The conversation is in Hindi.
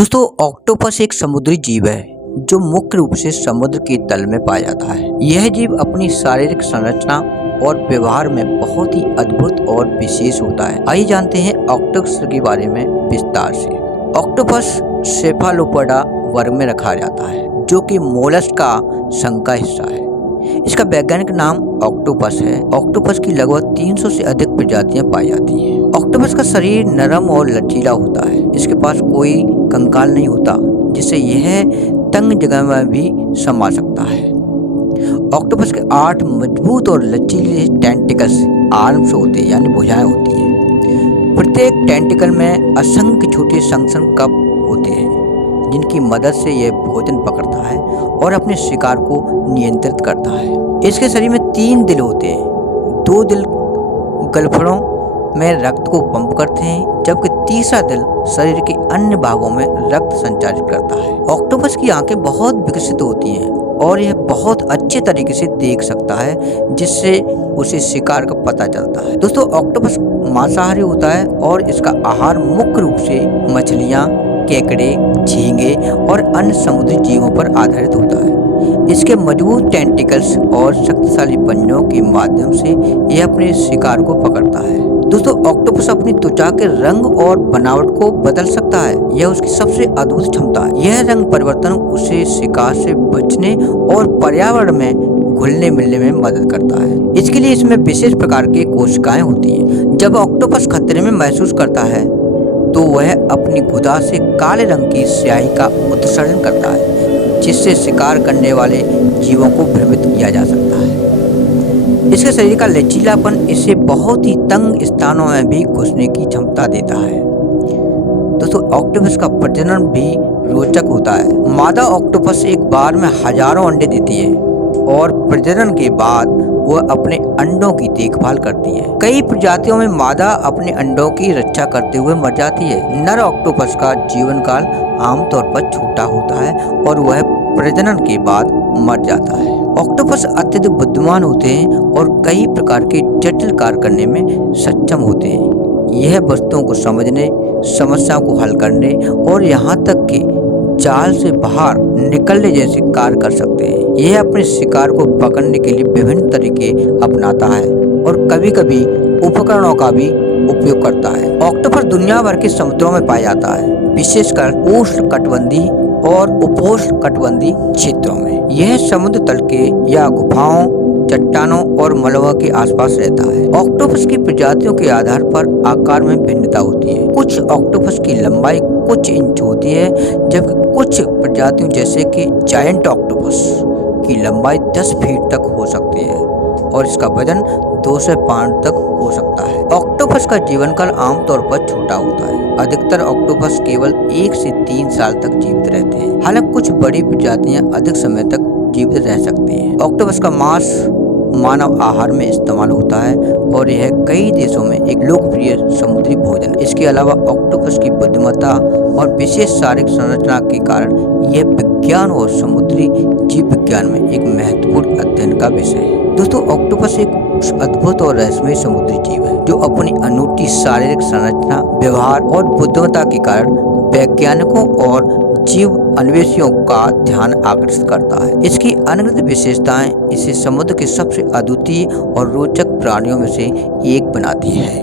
दोस्तों ऑक्टोपस एक समुद्री जीव है जो मुख्य रूप से समुद्र के तल में पाया जाता है। यह जीव अपनी शारीरिक संरचना और व्यवहार में बहुत ही अद्भुत और विशेष होता है। आइए जानते हैं ऑक्टोपस के बारे में विस्तार से। ऑक्टोपस सेफालोपोडा वर्ग में रखा जाता है जो कि मोलस्क का संघ का हिस्सा है। इसका वैज्ञानिक नाम ऑक्टोपस है। ऑक्टोपस की लगभग 300 से अधिक प्रजातियां पाई जाती हैं। ऑक्टोपस का शरीर नरम और लचीला होता है। इसके पास कोई कंकाल नहीं होता जिससे यह तंग जगह में भी समा सकता है। ऑक्टोपस के 8 मजबूत और लचीले टेंटिकल्स आर्म्स होते हैं यानी भुजाएं होती हैं। प्रत्येक टेंटिकल में असंख्य छोटे संगसन कप होते हैं जिनकी मदद से यह भोजन पकड़ता है और अपने शिकार को नियंत्रित करता है। इसके शरीर में 3 दिल होते हैं। 2 दिल गलफड़ों में रक्त को पंप करते हैं जबकि तीसरा दिल शरीर के अन्य भागों में रक्त संचारित करता है। ऑक्टोपस की आंखें बहुत विकसित होती हैं और यह बहुत अच्छे तरीके से देख सकता है जिससे उसे शिकार का पता चलता है। दोस्तों ऑक्टोपस मांसाहारी होता है और इसका आहार मुख्य रूप से मछलियाँ, केकड़े, झींगे और अन्य समुद्री जीवों पर आधारित होता है। इसके मजबूत टेंटिकल्स और शक्तिशाली पंजों के माध्यम से यह अपने शिकार को पकड़ता है। दोस्तों ऑक्टोपस अपनी त्वचा के रंग और बनावट को बदल सकता है। यह उसकी सबसे अद्भुत क्षमता है। यह रंग परिवर्तन उसे शिकार से बचने और पर्यावरण में घुलने मिलने में मदद करता है। इसके लिए इसमें विशेष प्रकार की कोशिकाएं होती हैं। जब ऑक्टोपस खतरे में महसूस करता है तो वह अपनी गुदा से काले रंग की स्याही का उत्सर्जन करता है जिससे शिकार करने वाले जीवों को भ्रमित किया जा सकता है। इसके शरीर का लचीलापन इसे बहुत ही तंग स्थानों में भी घुसने की क्षमता देता है। दोस्तों ऑक्टोपस का प्रजनन भी रोचक होता है। मादा ऑक्टोपस एक बार में हजारों अंडे देती है और प्रजनन के बाद वह अपने अंडों की देखभाल करती है। कई प्रजातियों में मादा अपने अंडों की रक्षा करते हुए मर जाती है। नर ऑक्टोपस का जीवन काल आमतौर पर छोटा होता है और वह प्रजनन के बाद मर जाता है। ऑक्टोपस अत्यधिक बुद्धिमान होते हैं और कई प्रकार के जटिल कार्य करने में सक्षम होते हैं। यह वस्तुओं को समझने, समस्याओं को हल करने और यहाँ तक कि जाल से बाहर निकलने जैसे कार्य कर सकते हैं। यह अपने शिकार को पकड़ने के लिए विभिन्न तरीके अपनाता है और कभी कभी उपकरणों का भी उपयोग करता है। ऑक्टोपस दुनिया भर के समुद्रों में पाया जाता है, विशेषकर उष्णकटिबंधीय और उपोष्णकटिबंधीय क्षेत्रों में। यह समुद्र तल के या गुफाओं, चट्टानों और मलबा के आसपास रहता है। ऑक्टोपस की प्रजातियों के आधार पर आकार में भिन्नता होती है। कुछ ऑक्टोपस की लंबाई कुछ इंच होती है जबकि कुछ प्रजातियों जैसे कि जायंट ऑक्टोपस की लंबाई 10 फीट तक हो सकती है और इसका वजन 200 पाउंड तक हो सकता है। ऑक्टोपस का जीवन काल आमतौर पर छोटा होता है। अधिकतर ऑक्टोपस केवल 1 से 3 साल तक जीवित रहते हैं। हालांकि कुछ बड़ी प्रजातियां अधिक समय तक जीवित रह सकती हैं। ऑक्टोपस का मांस मानव आहार में इस्तेमाल होता है और यह कई देशों में एक लोकप्रिय समुद्री भोजन। इसके अलावा ऑक्टोपस की बुद्धिमत्ता और विशेष शारीरिक संरचना के कारण यह विज्ञान और समुद्री जीव विज्ञान में एक महत्वपूर्ण अध्ययन का विषय है। दोस्तों ऑक्टोपस एक अद्भुत और रहस्यमय समुद्री जीव है जो अपनी अनूठी शारीरिक संरचना, व्यवहार और बुद्धिमत्ता के कारण वैज्ञानिकों और जीव अन्वेषियों का ध्यान आकर्षित करता है। इसकी अनगिनत विशेषताएं इसे समुद्र के सबसे अद्वितीय और रोचक प्राणियों में से एक बनाती है।